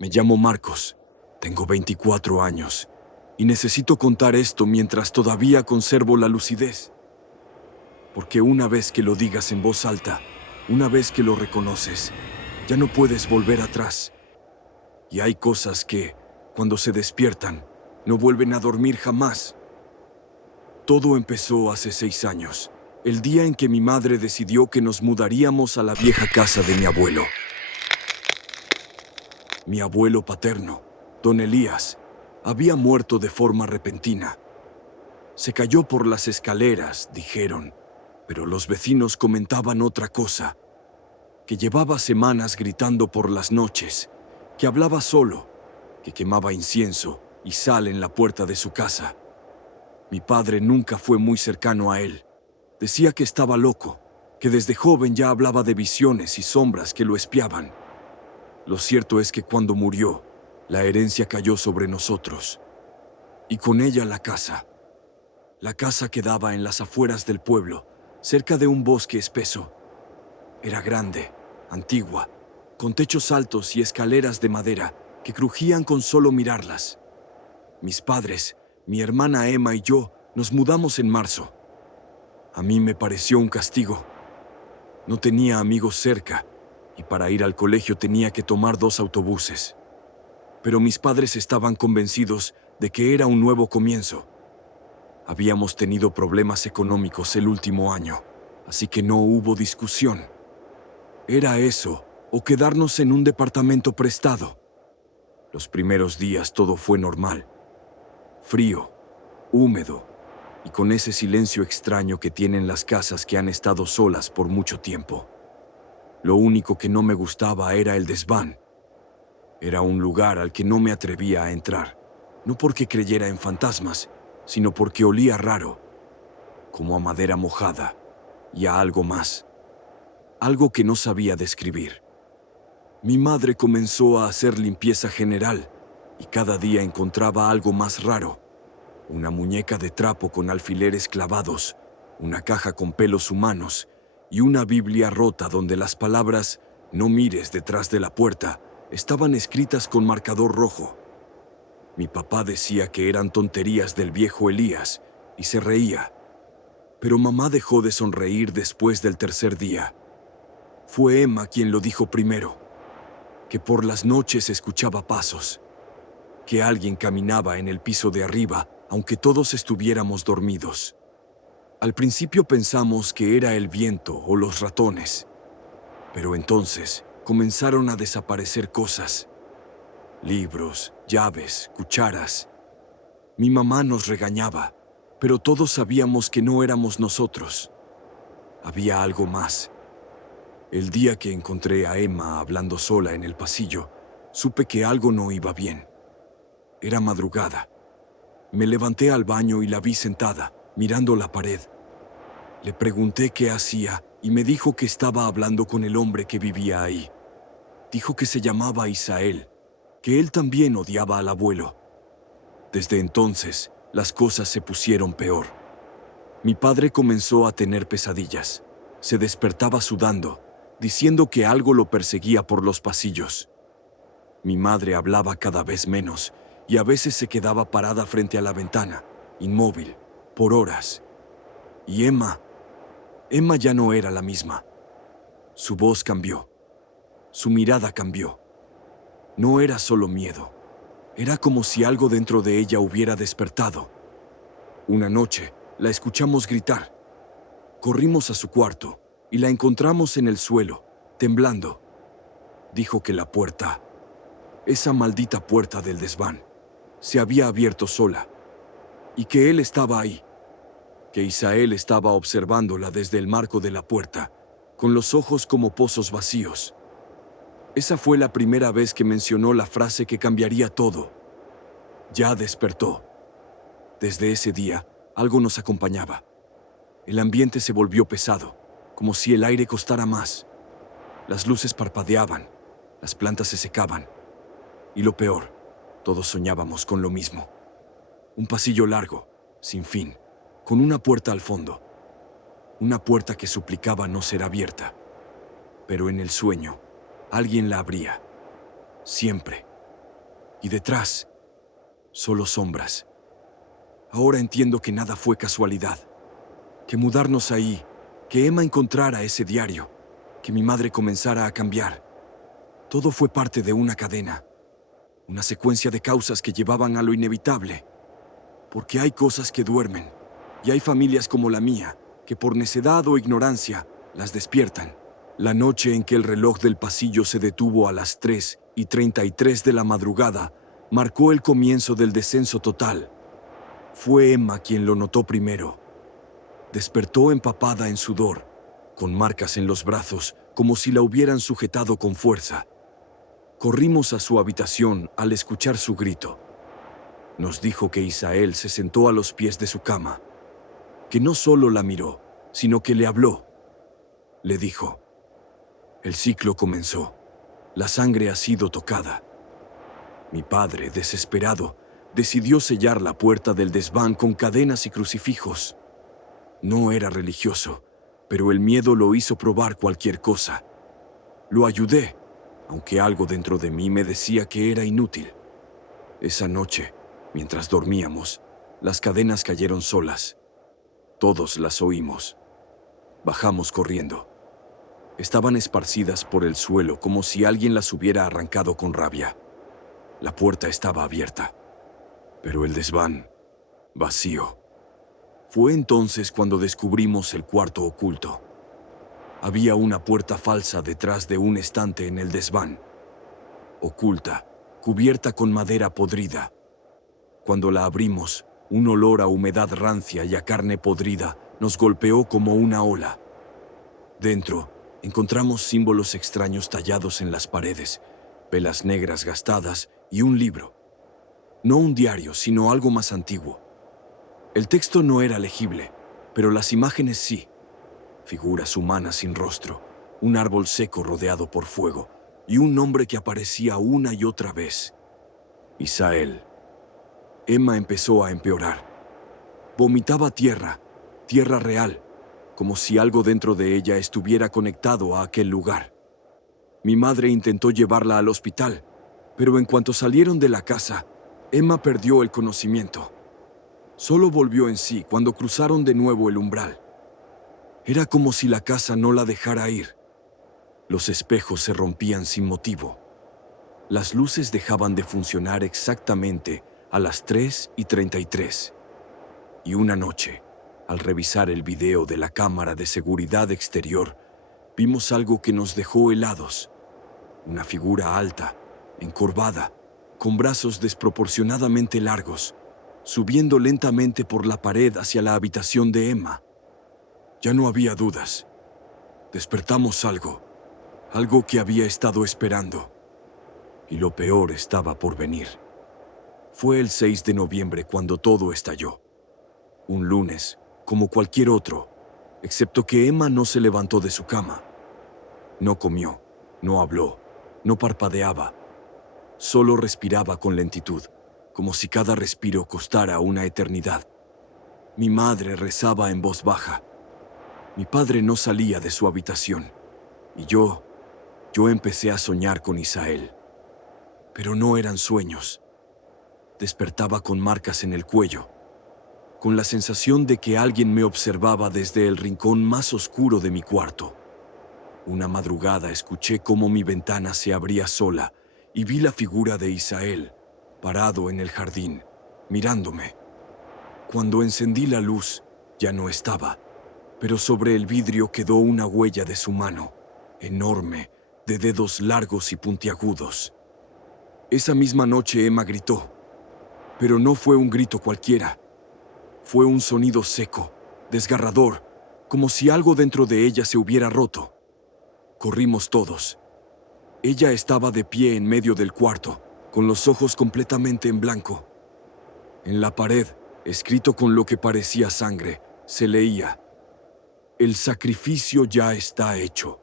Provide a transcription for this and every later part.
Me llamo Marcos, tengo 24 años y necesito contar esto mientras todavía conservo la lucidez. Porque una vez que lo digas en voz alta, una vez que lo reconoces, ya no puedes volver atrás. Y hay cosas que, cuando se despiertan, no vuelven a dormir jamás. Todo empezó hace 6 años, el día en que mi madre decidió que nos mudaríamos a la vieja casa de mi abuelo. Mi abuelo paterno, don Elías, había muerto de forma repentina. Se cayó por las escaleras, dijeron, pero los vecinos comentaban otra cosa, que llevaba semanas gritando por las noches, que hablaba solo, que quemaba incienso y sal en la puerta de su casa. Mi padre nunca fue muy cercano a él. Decía que estaba loco, que desde joven ya hablaba de visiones y sombras que lo espiaban. Lo cierto es que cuando murió, la herencia cayó sobre nosotros. Y con ella la casa. La casa quedaba en las afueras del pueblo, cerca de un bosque espeso. Era grande, antigua, con techos altos y escaleras de madera que crujían con solo mirarlas. Mis padres, mi hermana Emma y yo nos mudamos en marzo. A mí me pareció un castigo. No tenía amigos cerca y para ir al colegio tenía que tomar 2 autobuses. Pero mis padres estaban convencidos de que era un nuevo comienzo. Habíamos tenido problemas económicos el último año, así que no hubo discusión. Era eso o quedarnos en un departamento prestado. Los primeros días todo fue normal. Frío, húmedo y con ese silencio extraño que tienen las casas que han estado solas por mucho tiempo. Lo único que no me gustaba era el desván. Era un lugar al que no me atrevía a entrar, no porque creyera en fantasmas, sino porque olía raro, como a madera mojada y a algo más, algo que no sabía describir. Mi madre comenzó a hacer limpieza general y cada día encontraba algo más raro. Una muñeca de trapo con alfileres clavados, una caja con pelos humanos y una Biblia rota donde las palabras «No mires detrás de la puerta» estaban escritas con marcador rojo. Mi papá decía que eran tonterías del viejo Elías y se reía, pero mamá dejó de sonreír después del tercer día. Fue Emma quien lo dijo primero, que por las noches escuchaba pasos, que alguien caminaba en el piso de arriba aunque todos estuviéramos dormidos. Al principio pensamos que era el viento o los ratones, pero entonces comenzaron a desaparecer cosas. Libros, llaves, cucharas. Mi mamá nos regañaba, pero todos sabíamos que no éramos nosotros. Había algo más. El día que encontré a Emma hablando sola en el pasillo, supe que algo no iba bien. Era madrugada. Me levanté al baño y la vi sentada, mirando la pared. Le pregunté qué hacía y me dijo que estaba hablando con el hombre que vivía ahí. Dijo que se llamaba Isael, que él también odiaba al abuelo. Desde entonces, las cosas se pusieron peor. Mi padre comenzó a tener pesadillas. Se despertaba sudando, diciendo que algo lo perseguía por los pasillos. Mi madre hablaba cada vez menos y a veces se quedaba parada frente a la ventana, inmóvil, por horas. Y Emma ya no era la misma. Su voz cambió. Su mirada cambió. No era solo miedo. Era como si algo dentro de ella hubiera despertado. Una noche, la escuchamos gritar. Corrimos a su cuarto y la encontramos en el suelo, temblando. Dijo que la puerta, esa maldita puerta del desván, se había abierto sola y que él estaba ahí, que Isael estaba observándola desde el marco de la puerta, con los ojos como pozos vacíos. Esa fue la primera vez que mencionó la frase que cambiaría todo. Ya despertó. Desde ese día, algo nos acompañaba. El ambiente se volvió pesado, como si el aire costara más. Las luces parpadeaban, las plantas se secaban. Y lo peor, todos soñábamos con lo mismo. Un pasillo largo, sin fin, con una puerta al fondo. Una puerta que suplicaba no ser abierta. Pero en el sueño, alguien la abría. Siempre. Y detrás, solo sombras. Ahora entiendo que nada fue casualidad. Que mudarnos ahí, que Emma encontrara ese diario, que mi madre comenzara a cambiar. Todo fue parte de una cadena. Una secuencia de causas que llevaban a lo inevitable. Porque hay cosas que duermen, y hay familias como la mía, que por necedad o ignorancia las despiertan. La noche en que el reloj del pasillo se detuvo a las 3:33 de la madrugada, marcó el comienzo del descenso total. Fue Emma quien lo notó primero. Despertó empapada en sudor, con marcas en los brazos, como si la hubieran sujetado con fuerza. Corrimos a su habitación al escuchar su grito. Nos dijo que Isael se sentó a los pies de su cama, que no solo la miró, sino que le habló. Le dijo: el ciclo comenzó, la sangre ha sido tocada. Mi padre, desesperado, decidió sellar la puerta del desván con cadenas y crucifijos. No era religioso, pero el miedo lo hizo probar cualquier cosa. Lo ayudé, aunque algo dentro de mí me decía que era inútil. Esa noche, mientras dormíamos, las cadenas cayeron solas. Todos las oímos. Bajamos corriendo. Estaban esparcidas por el suelo como si alguien las hubiera arrancado con rabia. La puerta estaba abierta, pero el desván, vacío. Fue entonces cuando descubrimos el cuarto oculto. Había una puerta falsa detrás de un estante en el desván. Oculta, cubierta con madera podrida. Cuando la abrimos, un olor a humedad rancia y a carne podrida nos golpeó como una ola. Dentro, encontramos símbolos extraños tallados en las paredes, velas negras gastadas y un libro. No un diario, sino algo más antiguo. El texto no era legible, pero las imágenes sí. Figuras humanas sin rostro, un árbol seco rodeado por fuego y un nombre que aparecía una y otra vez. Isael. Emma empezó a empeorar. Vomitaba tierra, tierra real, como si algo dentro de ella estuviera conectado a aquel lugar. Mi madre intentó llevarla al hospital, pero en cuanto salieron de la casa, Emma perdió el conocimiento. Solo volvió en sí cuando cruzaron de nuevo el umbral. Era como si la casa no la dejara ir. Los espejos se rompían sin motivo. Las luces dejaban de funcionar exactamente a las 3:33. Y una noche, al revisar el video de la cámara de seguridad exterior, vimos algo que nos dejó helados. Una figura alta, encorvada, con brazos desproporcionadamente largos, subiendo lentamente por la pared hacia la habitación de Emma. Ya no había dudas. Despertamos algo que había estado esperando. Y lo peor estaba por venir. Fue el 6 de noviembre cuando todo estalló. Un lunes, como cualquier otro, excepto que Emma no se levantó de su cama. No comió, no habló, no parpadeaba. Solo respiraba con lentitud, como si cada respiro costara una eternidad. Mi madre rezaba en voz baja. Mi padre no salía de su habitación. Y yo empecé a soñar con Isael. Pero no eran sueños. Despertaba con marcas en el cuello, con la sensación de que alguien me observaba desde el rincón más oscuro de mi cuarto. Una madrugada escuché cómo mi ventana se abría sola y vi la figura de Isael, parado en el jardín, mirándome. Cuando encendí la luz, ya no estaba, pero sobre el vidrio quedó una huella de su mano, enorme, de dedos largos y puntiagudos. Esa misma noche Emma gritó, pero no fue un grito cualquiera. Fue un sonido seco, desgarrador, como si algo dentro de ella se hubiera roto. Corrimos todos. Ella estaba de pie en medio del cuarto, con los ojos completamente en blanco. En la pared, escrito con lo que parecía sangre, se leía: «El sacrificio ya está hecho».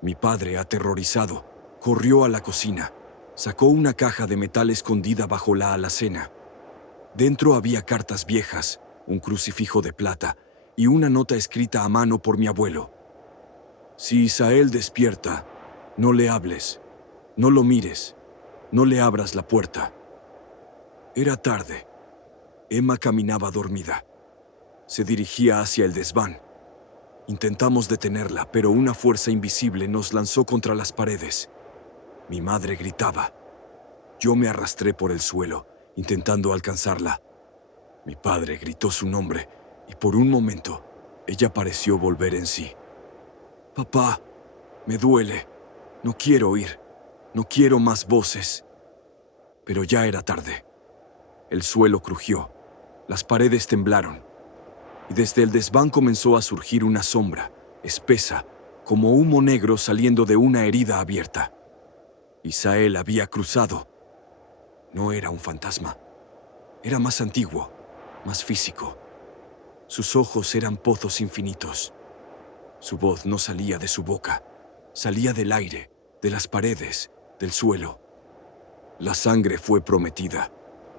Mi padre, aterrorizado, corrió a la cocina. Sacó una caja de metal escondida bajo la alacena. Dentro había cartas viejas, un crucifijo de plata y una nota escrita a mano por mi abuelo. «Si Isael despierta, no le hables, no lo mires, No le abras la puerta. Era tarde. Emma caminaba dormida. Se dirigía hacia el desván. Intentamos detenerla, pero una fuerza invisible nos lanzó contra las paredes. Mi madre gritaba. Yo me arrastré por el suelo, intentando alcanzarla. Mi padre gritó su nombre, y por un momento, ella pareció volver en sí. Papá, me duele. No quiero oír. No quiero más voces. Pero ya era tarde. El suelo crujió. Las paredes temblaron. Y desde el desván comenzó a surgir una sombra, espesa, como humo negro saliendo de una herida abierta. Isael había cruzado. No era un fantasma. Era más antiguo, más físico. Sus ojos eran pozos infinitos. Su voz no salía de su boca. Salía del aire, de las paredes, del suelo. La sangre fue prometida.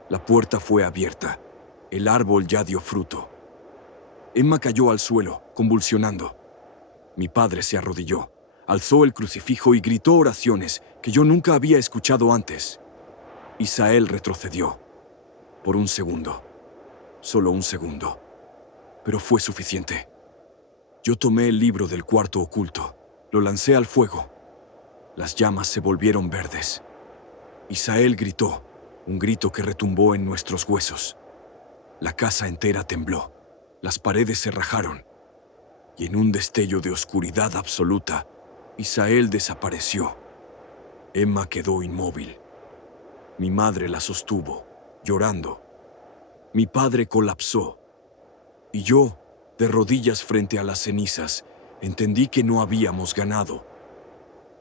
La puerta fue abierta. El árbol ya dio fruto. Emma cayó al suelo, convulsionando. Mi padre se arrodilló, alzó el crucifijo y gritó oraciones que yo nunca había escuchado antes. Isael retrocedió. Por un segundo. Solo un segundo. Pero fue suficiente. Yo tomé el libro del cuarto oculto. Lo lancé al fuego. Las llamas se volvieron verdes. Isael gritó, un grito que retumbó en nuestros huesos. La casa entera tembló. Las paredes se rajaron. Y en un destello de oscuridad absoluta, Isael desapareció. Emma quedó inmóvil. Mi madre la sostuvo, llorando. Mi padre colapsó. Y yo, de rodillas frente a las cenizas, entendí que no habíamos ganado.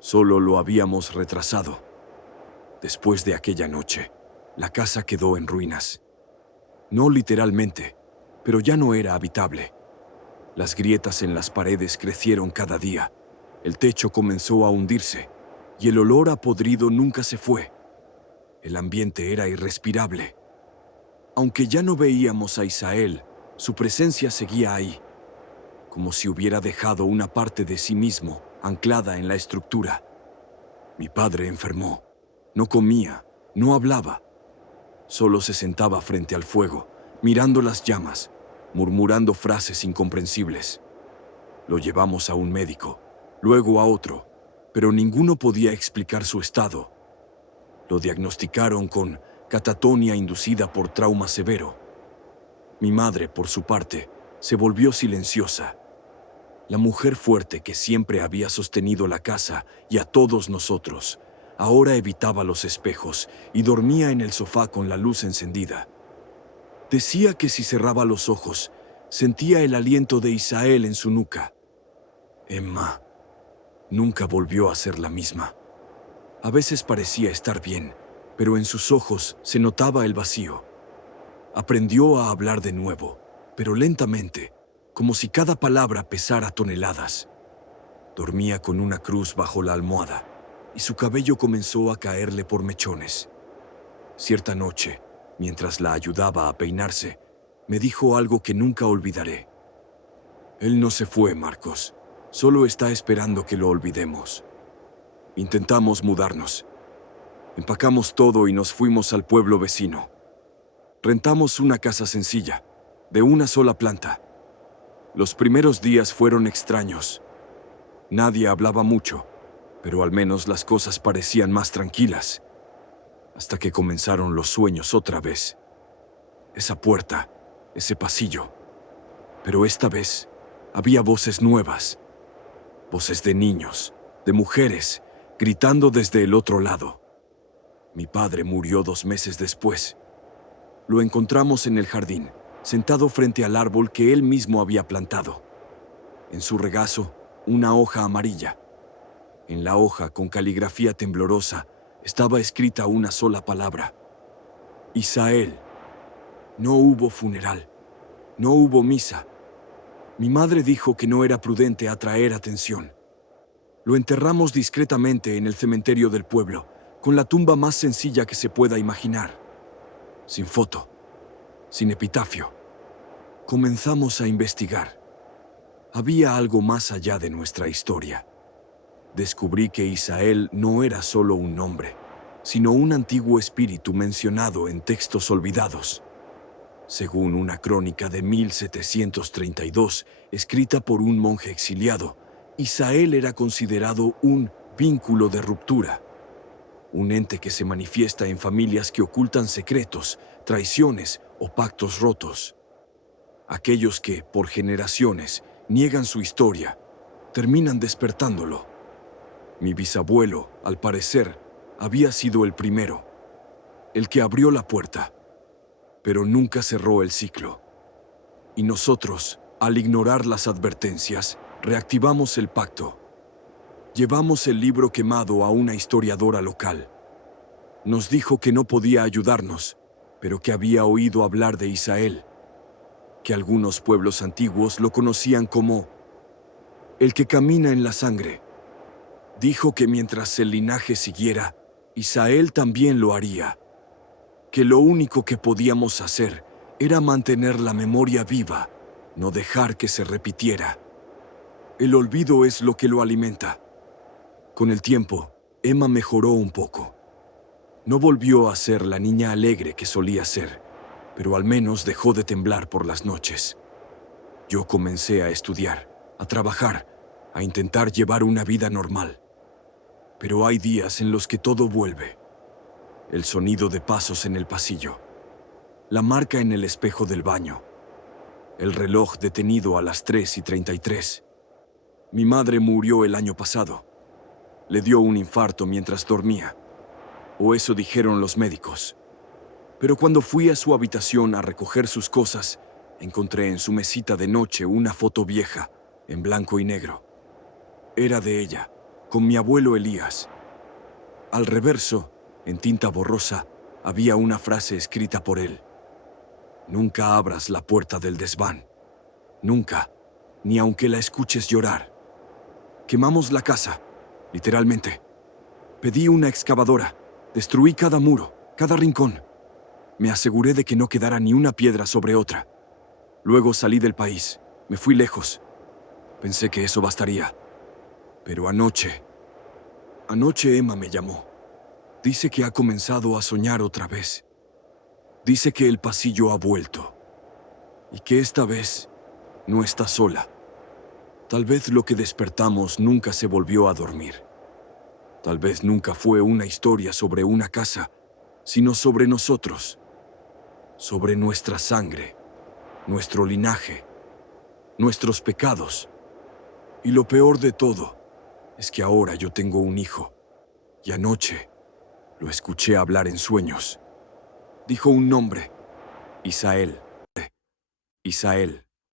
Solo lo habíamos retrasado. Después de aquella noche, la casa quedó en ruinas. No literalmente, pero ya no era habitable. Las grietas en las paredes crecieron cada día. El techo comenzó a hundirse, y el olor a podrido nunca se fue. El ambiente era irrespirable. Aunque ya no veíamos a Isael, su presencia seguía ahí, como si hubiera dejado una parte de sí mismo anclada en la estructura. Mi padre enfermó. No comía, no hablaba. Solo se sentaba frente al fuego, mirando las llamas, murmurando frases incomprensibles. Lo llevamos a un médico, luego a otro, pero ninguno podía explicar su estado. Lo diagnosticaron con catatonia inducida por trauma severo. Mi madre, por su parte, se volvió silenciosa. La mujer fuerte que siempre había sostenido la casa y a todos nosotros, ahora evitaba los espejos y dormía en el sofá con la luz encendida. Decía que si cerraba los ojos, sentía el aliento de Isael en su nuca. Emma nunca volvió a ser la misma. A veces parecía estar bien, pero en sus ojos se notaba el vacío. Aprendió a hablar de nuevo, pero lentamente, como si cada palabra pesara toneladas. Dormía con una cruz bajo la almohada, y su cabello comenzó a caerle por mechones. Cierta noche, mientras la ayudaba a peinarse, me dijo algo que nunca olvidaré. Él no se fue, Marcos. Solo está esperando que lo olvidemos. Intentamos mudarnos. Empacamos todo y nos fuimos al pueblo vecino. Rentamos una casa sencilla, de una sola planta. Los primeros días fueron extraños. Nadie hablaba mucho, pero al menos las cosas parecían más tranquilas. Hasta que comenzaron los sueños otra vez. Esa puerta, ese pasillo. Pero esta vez había voces nuevas. Voces de niños, de mujeres, gritando desde el otro lado. Mi padre murió 2 meses después. Lo encontramos en el jardín, sentado frente al árbol que él mismo había plantado. En su regazo, una hoja amarilla. En la hoja, con caligrafía temblorosa, estaba escrita una sola palabra. Isael. No hubo funeral. No hubo misa. Mi madre dijo que no era prudente atraer atención. Lo enterramos discretamente en el cementerio del pueblo, con la tumba más sencilla que se pueda imaginar. Sin foto, sin epitafio. Comenzamos a investigar. Había algo más allá de nuestra historia. Descubrí que Isael no era solo un nombre. sino un antiguo espíritu mencionado en textos olvidados. Según una crónica de 1732, escrita por un monje exiliado, Isael era considerado un vínculo de ruptura, un ente que se manifiesta en familias que ocultan secretos, traiciones o pactos rotos. Aquellos que, por generaciones, niegan su historia, terminan despertándolo. Mi bisabuelo, al parecer, había sido el primero, el que abrió la puerta, pero nunca cerró el ciclo. Y nosotros, al ignorar las advertencias, reactivamos el pacto. Llevamos el libro quemado a una historiadora local. Nos dijo que no podía ayudarnos, pero que había oído hablar de Isael, que algunos pueblos antiguos lo conocían como el que camina en la sangre. Dijo que mientras el linaje siguiera, Isael también lo haría, que lo único que podíamos hacer era mantener la memoria viva, no dejar que se repitiera. El olvido es lo que lo alimenta. Con el tiempo, Emma mejoró un poco. No volvió a ser la niña alegre que solía ser, pero al menos dejó de temblar por las noches. Yo comencé a estudiar, a trabajar, a intentar llevar una vida normal. Pero hay días en los que todo vuelve. El sonido de pasos en el pasillo, la marca en el espejo del baño, el reloj detenido a las 3:33. Mi madre murió el año pasado. Le dio un infarto mientras dormía, o eso dijeron los médicos. Pero cuando fui a su habitación a recoger sus cosas, encontré en su mesita de noche una foto vieja, en blanco y negro. Era de ella, con mi abuelo Elías. Al reverso, en tinta borrosa, había una frase escrita por él. Nunca abras la puerta del desván. Nunca, ni aunque la escuches llorar. Quemamos la casa, literalmente. Pedí una excavadora, destruí cada muro, cada rincón. Me aseguré de que no quedara ni una piedra sobre otra. Luego salí del país, me fui lejos. Pensé que eso bastaría. Pero anoche Emma me llamó. Dice que ha comenzado a soñar otra vez. Dice que el pasillo ha vuelto. Y que esta vez no está sola. Tal vez lo que despertamos nunca se volvió a dormir. Tal vez nunca fue una historia sobre una casa, sino sobre nosotros. Sobre nuestra sangre, nuestro linaje, nuestros pecados. Y lo peor de todo es que ahora yo tengo un hijo. Y anoche lo escuché hablar en sueños. Dijo un nombre: Isael. Isael.